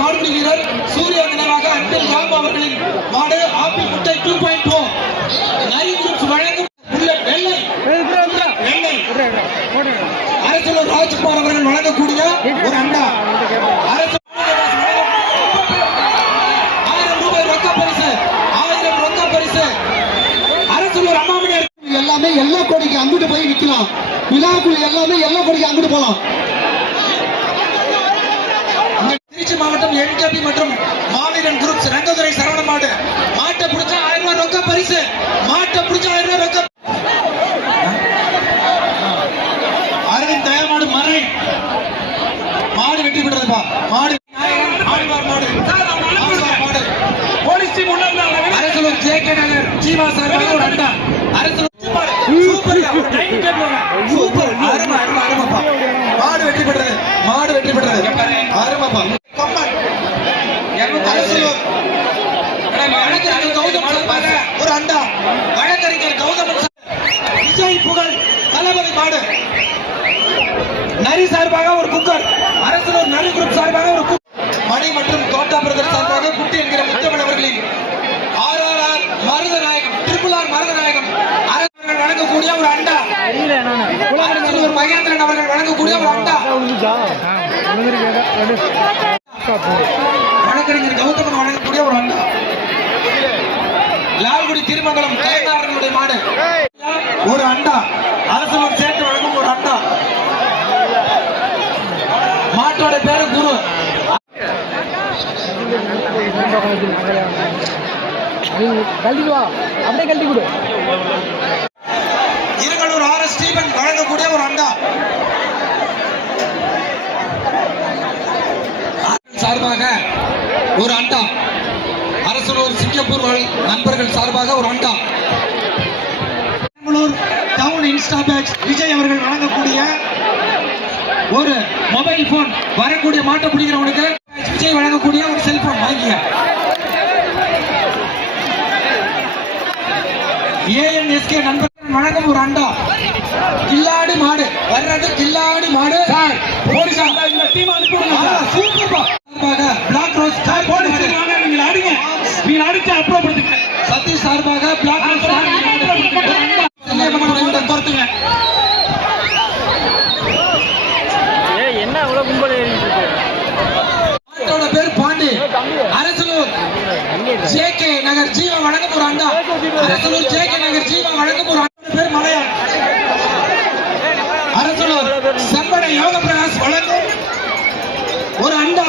மாடுபிடி வீரர் சூரிய நினைவாக அன்பில் ராம் அவர்களின் மாடு ஆப்பிள் முட்டை 2.4 நரி குரூப்ஸ் வழங்கும் புல்லட் வெள்ளை அரசலூர் ராஜ்குமார் அவர்கள் வழங்கக்கூடிய ஒரு அண்டா. அரசு 1000 ரூபாய் ரொக்க பரிசு, 1000 ரொக்க பரிசு. அரசலூர் அம்மாமணி எல்லாமே எல்லா கோடிக்கு அங்கிட்டு போய் விற்கலாம். விழாக்குள் எல்லாமே எல்லா கோடிக்கு அங்கிட்டு போலாம். திருச்சி மாவட்டம் என்கேபி மற்றும் மாவீரன் குரூப்ஸ் ரங்கதுரை சரவண மாடு. மாட்டை பிடிச்சா 1000 ரூபாய் ரொக்க பரிசு. மாட்டை பிடிச்சா 1000 ரூபாய் ரொக்க. அரவிந்த் தயாமாடு மறை மாடு வெற்றி பெற்றதுப்பா. மாடு அரசலூர் ஜேகே நகர் ஜீவா சார்பாக ஒரு அண்டா. அரசலூர் சூப்பர் அருமைப்பா. மாடு வெற்றி பெற்றது. மாடு வெற்றி பெற்றது. அருமைப்பா. அரசலூர் வழக்கறிஞர் கௌதம் ஒரு அண்டா. வழக்கறிஞர் கௌதம் விஜய் புகழ் தளபதி மாடு. நரி சார்பாக ஒரு குக்கர். அரசலூர் நரி குரூப் சார்பாக ஒரு மணி மற்றும் தோட்டா பிரதர் சார்பாக குட்டி என்கிற முத்தமிழ் அவர்களின் RRR மருதநாயகம் RRR மருதநாயகம் அரசர்கள் வழங்கக்கூடிய ஒரு அண்டா. அரசலூர் மகேந்திரன் அவர்கள் வழங்கக்கூடிய ஒரு அண்டா. வழக்கறிஞர் கௌதமன் வழங்கக்கூடிய ஒரு அண்டா. லால்குடி திருமங்கலம் கலைஞர் அவர்களுடைய மாடு ஒரு அண்டா. அரசலூர் சேர்த்து வழங்கும் ஒரு அண்டா. மாட்டோட பேரு குரு. இருங்கலூர் RS ஸ்டீபன் வழங்கக்கூடிய ஒரு அண்டா. சார்பாக ஒரு அண்டா. அரசலூர் சிங்கப்பூர் நண்பர்கள் சார்பாக ஒரு அண்டா. Bangalore town insta packs Vijay அவர்கள் வழங்கக்கூடிய ஒரு மொபைல் போன். வரக்கூடிய மாட்டை பிடிக்கிறவனுக்கு விஜய் வழங்கக்கூடிய ஒரு செல்போன் வாங்கிய. ANSK நண்பர்கள் வழங்கும் ஒரு அண்டா. கில்லாடி மாடு வர்றது. கில்லாடி மாடு பிளாக் ரோஸ் சதீஷ் சார்பாக பிளாக் ரோஸ் பொறுத்துங்க. பேர் பாண்டி. அரசலூர் ஜேகே நகர் ஜீவா வழங்கும் ஒரு அண்டா. அரசலூர் ஜேகே நகர் ஜீவா வழங்கும் ஒரு அண்டா. பேர் மலையாள். அரசலூர் செம்படை யோக பிரகாஷ் வழங்கும் ஒரு அண்டா.